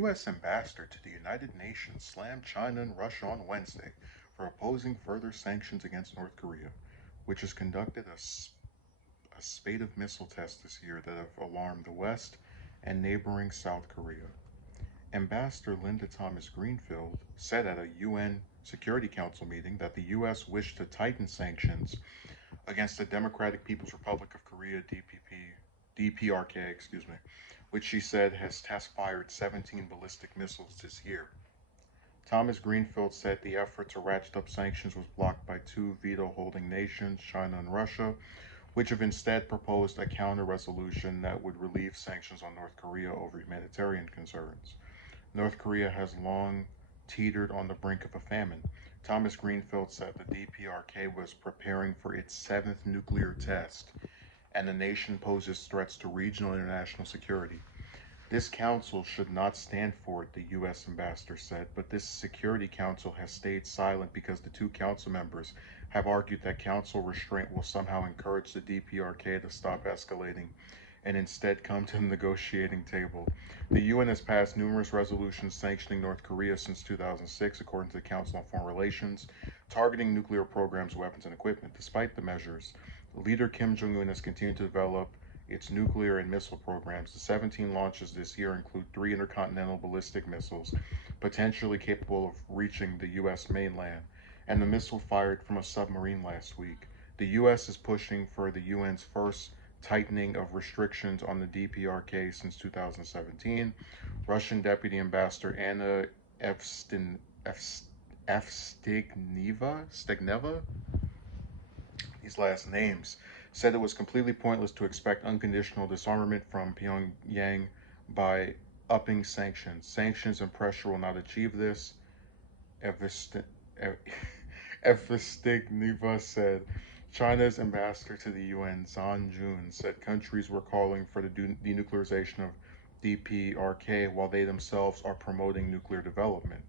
U.S. ambassador to the United Nations slammed China and Russia on Wednesday for opposing further sanctions against North Korea, which has conducted a spate of missile tests this year that have alarmed the West and neighboring South Korea. Ambassador Linda Thomas Greenfield said at a UN Security Council meeting that the U.S. wished to tighten sanctions against the Democratic People's Republic of Korea DPRK, which she said has test fired 17 ballistic missiles this year. Thomas Greenfield said the effort to ratchet up sanctions was blocked by two veto holding nations, China and Russia, which have instead proposed a counter resolution that would relieve sanctions on North Korea over humanitarian concerns. North Korea has long teetered on the brink of a famine. Thomas Greenfield said the DPRK was preparing for its seventh nuclear test, and the nation poses threats to regional and international security. This council should not stand for it, the U.S. ambassador said, but this Security Council has stayed silent because the two council members have argued that council restraint will somehow encourage the DPRK to stop escalating and instead come to the negotiating table. The UN has passed numerous resolutions sanctioning North Korea since 2006, according to the Council on Foreign Relations, targeting nuclear programs, weapons, and equipment. Despite the measures, leader Kim Jong-un has continued to develop its nuclear and missile programs. The 17 launches this year include three intercontinental ballistic missiles, potentially capable of reaching the U.S. mainland, and the missile fired from a submarine last week. The U.S. is pushing for the UN's first tightening of restrictions on the DPRK since 2017. Russian Deputy Ambassador Anna Evstigneva, these last names, said it was completely pointless to expect unconditional disarmament from Pyongyang by upping sanctions. Sanctions and pressure will not achieve this, Evstigneva said. China's ambassador to the UN, Zhan Jun, said countries were calling for the denuclearization of DPRK while they themselves are promoting nuclear development.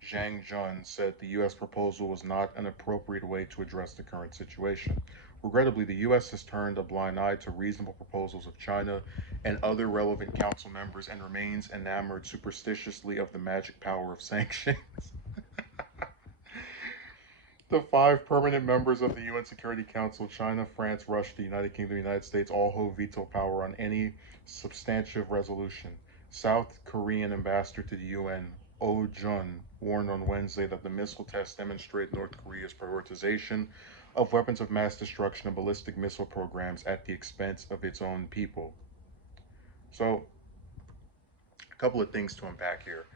Zhang Jun said the U.S. proposal was not an appropriate way to address the current situation. Regrettably, the U.S. has turned a blind eye to reasonable proposals of China and other relevant council members and remains enamored superstitiously of the magic power of sanctions. The five permanent members of the UN Security Council, China, France, Russia, the United Kingdom, and the United States, all hold veto power on any substantive resolution. South Korean ambassador to the UN, Oh Jun, warned on Wednesday that the missile tests demonstrate North Korea's prioritization of weapons of mass destruction and ballistic missile programs at the expense of its own people. So, a couple of things to unpack here.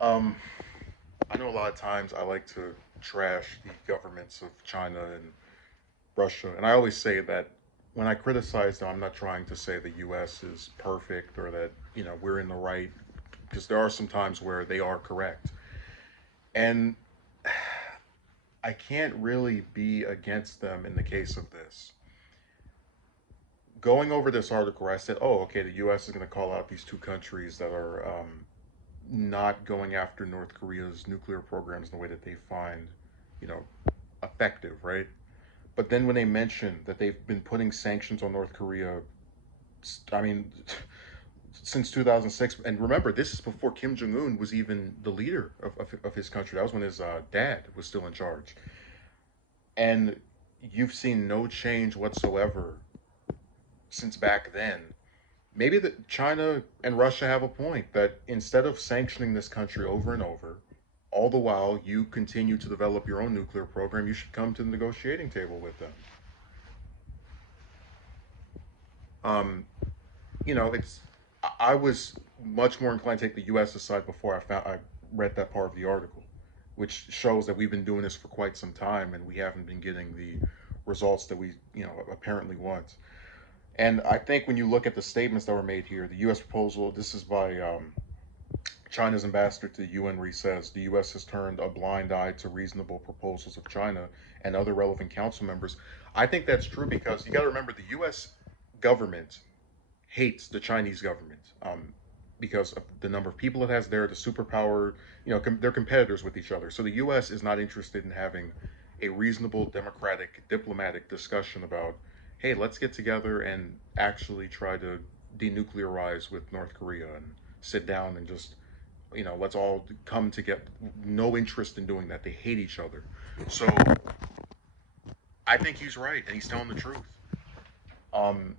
Um, I know a lot of times I like to trash the governments of China and Russia, and I always say that when I criticize them, I'm not trying to say the U.S. is perfect or that we're in the right, because there are some times where they are correct, and I can't really be against them in the case of this. Going over this article, I said, "Oh, okay, the U.S. is going to call out these two countries that are not going after North Korea's nuclear programs in the way that they find, you know, effective, right?" But then when they mention that they've been putting sanctions on North Korea, I mean, since 2006, and remember, this is before Kim Jong Un was even the leader of his country. That was when his dad was still in charge. And you've seen no change whatsoever since back then. Maybe that China and Russia have a point that instead of sanctioning this country over and over, all the while you continue to develop your own nuclear program, you should come to the negotiating table with them. Um, it's I was much more inclined to take the U.S. side before I read that part of the article, which shows that we've been doing this for quite some time and we haven't been getting the results that we apparently want. And I think when you look at the statements that were made here, the U.S. proposal, this is by China's ambassador to the UN, where he says the U.S. has turned a blind eye to reasonable proposals of China and other relevant council members. I think that's true because you got to remember the U.S. government hates the Chinese government because of the number of people it has there, the superpower, they're competitors with each other. So the U.S. is not interested in having a reasonable, democratic, diplomatic discussion about, hey, let's get together and actually try to denuclearize with North Korea. And sit down and just, let's all come to get no interest in doing that. They hate each other. So I think he's right, and he's telling the truth. Um,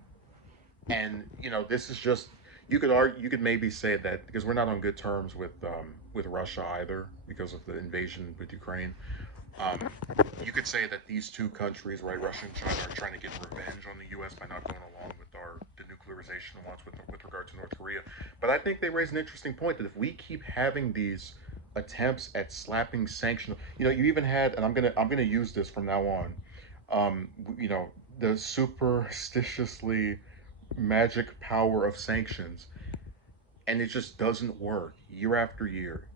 and this is just, you could argue, you could maybe say that because we're not on good terms with Russia either because of the invasion with Ukraine. Um, you could say that these two countries, right, Russia and China, are trying to get revenge on the U.S. by not going along with our denuclearization wants with regard to North Korea. But I think they raise an interesting point that if we keep having these attempts at slapping sanctions, you even had, and I'm gonna use this from now on, um, you know, the superstitiously magic power of sanctions, and it just doesn't work year after year,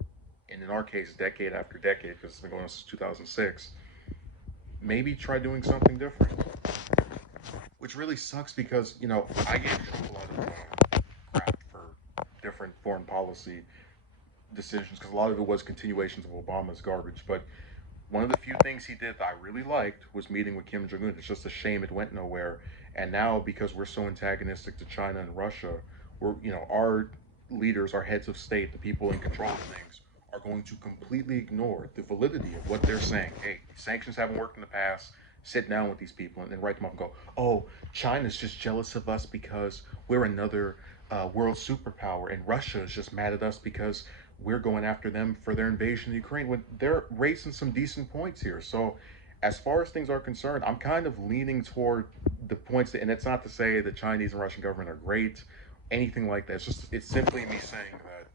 and in our case, decade after decade, because it's been going on since 2006. Maybe try doing something different. Which really sucks because, I gave Trump a lot of crap for different foreign policy decisions because a lot of it was continuations of Obama's garbage. But one of the few things he did that I really liked was meeting with Kim Jong Un. It's just a shame it went nowhere. And now, because we're so antagonistic to China and Russia, our leaders, our heads of state, the people in control of things, are going to completely ignore the validity of what they're saying. Hey, sanctions haven't worked in the past. Sit down with these people and then write them up and go, oh, China's just jealous of us because we're another world superpower, and Russia is just mad at us because we're going after them for their invasion of Ukraine. When they're raising some decent points here. So, as far as things are concerned, I'm kind of leaning toward the points that, and it's not to say the Chinese and Russian government are great, anything like that. It's simply me saying that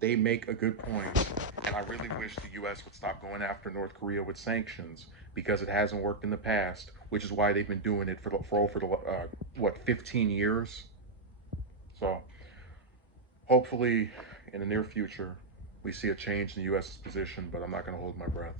they make a good point, and I really wish the U.S. would stop going after North Korea with sanctions because it hasn't worked in the past, which is why they've been doing it for over the what 15 years. So hopefully, in the near future, we see a change in the U.S.'s position, but I'm not going to hold my breath.